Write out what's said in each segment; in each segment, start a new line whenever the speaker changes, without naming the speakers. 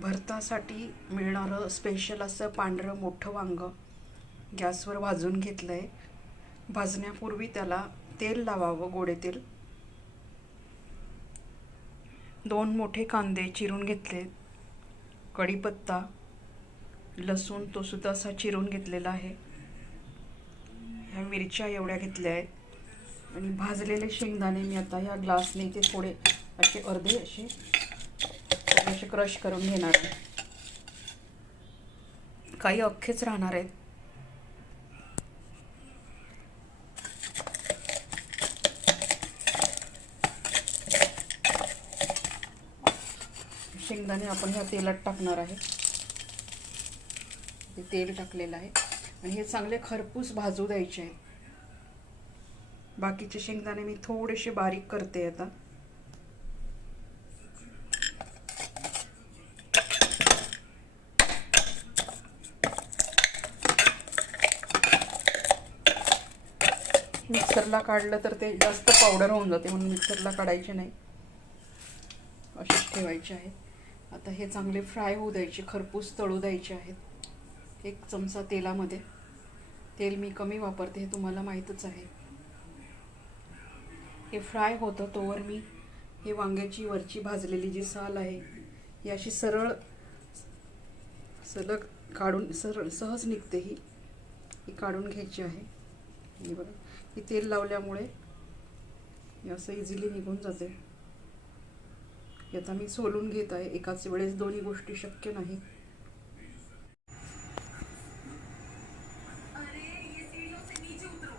भरतासाठी मिळणारं स्पेशल असं पांढरं मोठं वांगं गॅसवर भाजून घेतलं आहे भाजण्यापूर्वी त्याला तेल लावावं गोडे तेल दोन मोठे कांदे चिरून घेतले. कढीपत्ता लसूण तो सुद्धा असा चिरून घेतलेला आहे. ह्या मिरच्या एवढ्या घेतल्या आहेत. आणि भाजलेले शेंगदाणे मी आता ह्या ग्लासने ते थोडे असे अर्धे असे असे क्रश करून घेणार आहे. काही अख्खेच राहणार आहेत. शेंगदाणे आपण ह्या तेलात टाकणार आहे. ते तेल टाकलेलं आहे. आणि हे चांगले खरपूस भाजू द्यायचे आहेत. बाकीचे शेंगदाणे मी थोडेसे बारीक करते आता. मिक्सरला काढलं तर ते जास्त पावडर होऊन जाते म्हणून मिक्सरला काढायचे नाही. असेच ठेवायचे आहे. आता हे चांगले फ्राय होऊ द्यायचे खरपूस तळू द्यायचे आहेत. एक चमचा तेलामध्ये. तेल मी कमी वापरते हे तुम्हाला माहीतच आहे. हे फ्राय होतं तोवर मी हे वांग्याची वरची भाजलेली जी साल आहे ही अशी सरळ सलग काढून सरळ सहज निघते ही. ही काढून घ्यायची आहे. हे बघा. ही तेल लावल्यामुळे हे असं इझिली निघून जाते. आता मी सोलून घेत आहे. एकाच वेळेस दोन्ही गोष्टी शक्य नाही.
अरे ये सीढ़ियों से नीचे उतरो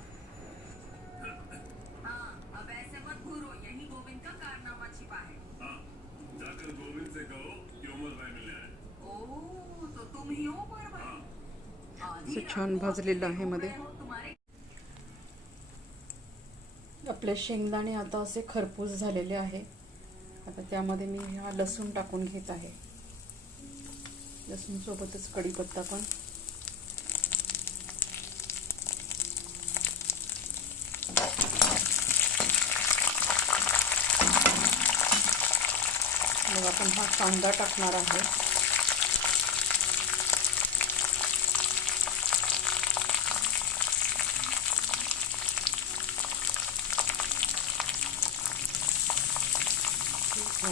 हाँ अब ऐसे मत घूरो यही गोविंद का कारनामा छिपा है
जाकर गोविंद से कहो कि उमर भाई मिलने आए
ओ तो तुम पर भाई आधी
असं छान भाजलेलं आहे मध्ये
हो तुम्हारे
आपले शेंगदाणे आता असे खरपूस झालेले आहे. आता त्यामध्ये मी हा लसूण टाकून घेत आहे. लसूणसोबतच कढीपत्ता पण. मग आपण हा कांदा टाकणार आहे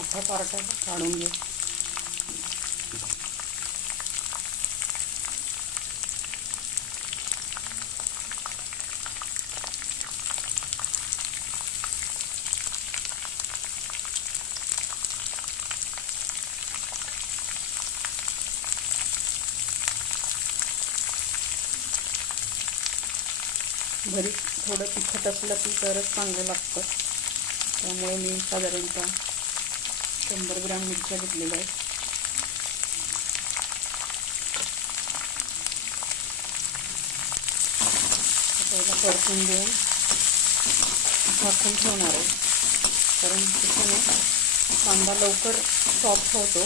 मोठा पार्टा काढून घे. घरी थोडं तिखट असलं की तरच चांगलं लागतं. त्यामुळे मी साधारणतः शंभर ग्रॅम मिरच्या घेतलेल्या आहेत. त्याला परतून घेऊन झाकून ठेवणार आहे. कारण त्याच्याने कांदा लवकर सॉफ्ट होतो.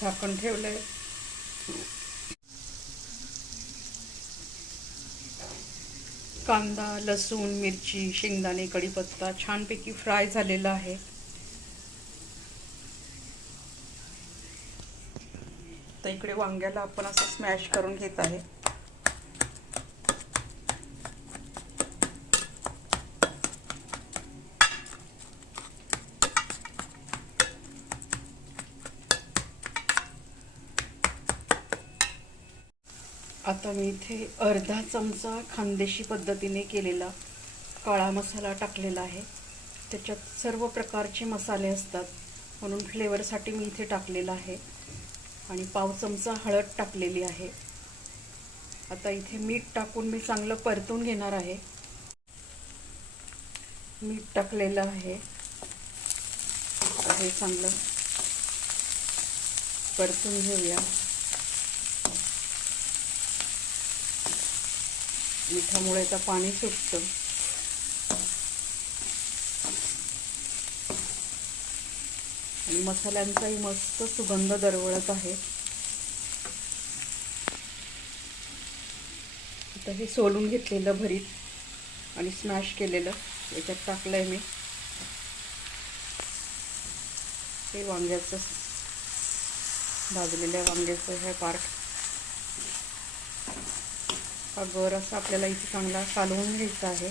झाकण ठेवलं आहे कांदा लसूण मिरची शेंगदाणे कढीपत्ता छानपैकी फ्राय झालेला आहे. तर इकडे वांग्याला आपण असं स्मॅश करून घेत आहे. आता मी इथे अर्धा चमचा खानदेशी पद्धतीने केलेला काळा मसाला टाकलेला आहे. त्याच्यात सर्व प्रकारचे मसाले असतात. म्हणून फ्लेवरसाठी मी इथे टाकलेला आहे. आणि पाव चमचा हळद टाकलेली आहे. आता इथे मीठ टाकून मी चांगलं परतून घेणार आहे. मीठ टाकलेलं आहे. हे चांगलं परतून घेऊया. मिठामुळे आता पाणी सुटतं. आणि मसाल्यांचाही मस्त सुगंध दरवळत आहे. आता हे सोलून घेतलेलं भरीत आणि स्मॅश केलेलं याच्यात टाकलं आहे मी. हे वांग्याचं भाजलेल्या वांग्याचं हे पार्ट. हा गर असा आपल्याला इथे चांगला कालवून घ्यायचा आहे.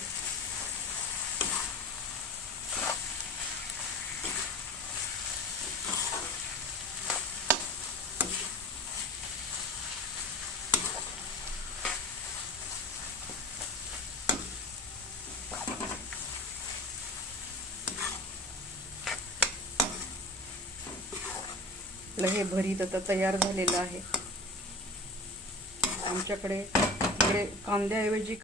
हे भरीत आता तयार झालेलं आहे. आमच्याकडे इकडे कांद्याऐवजी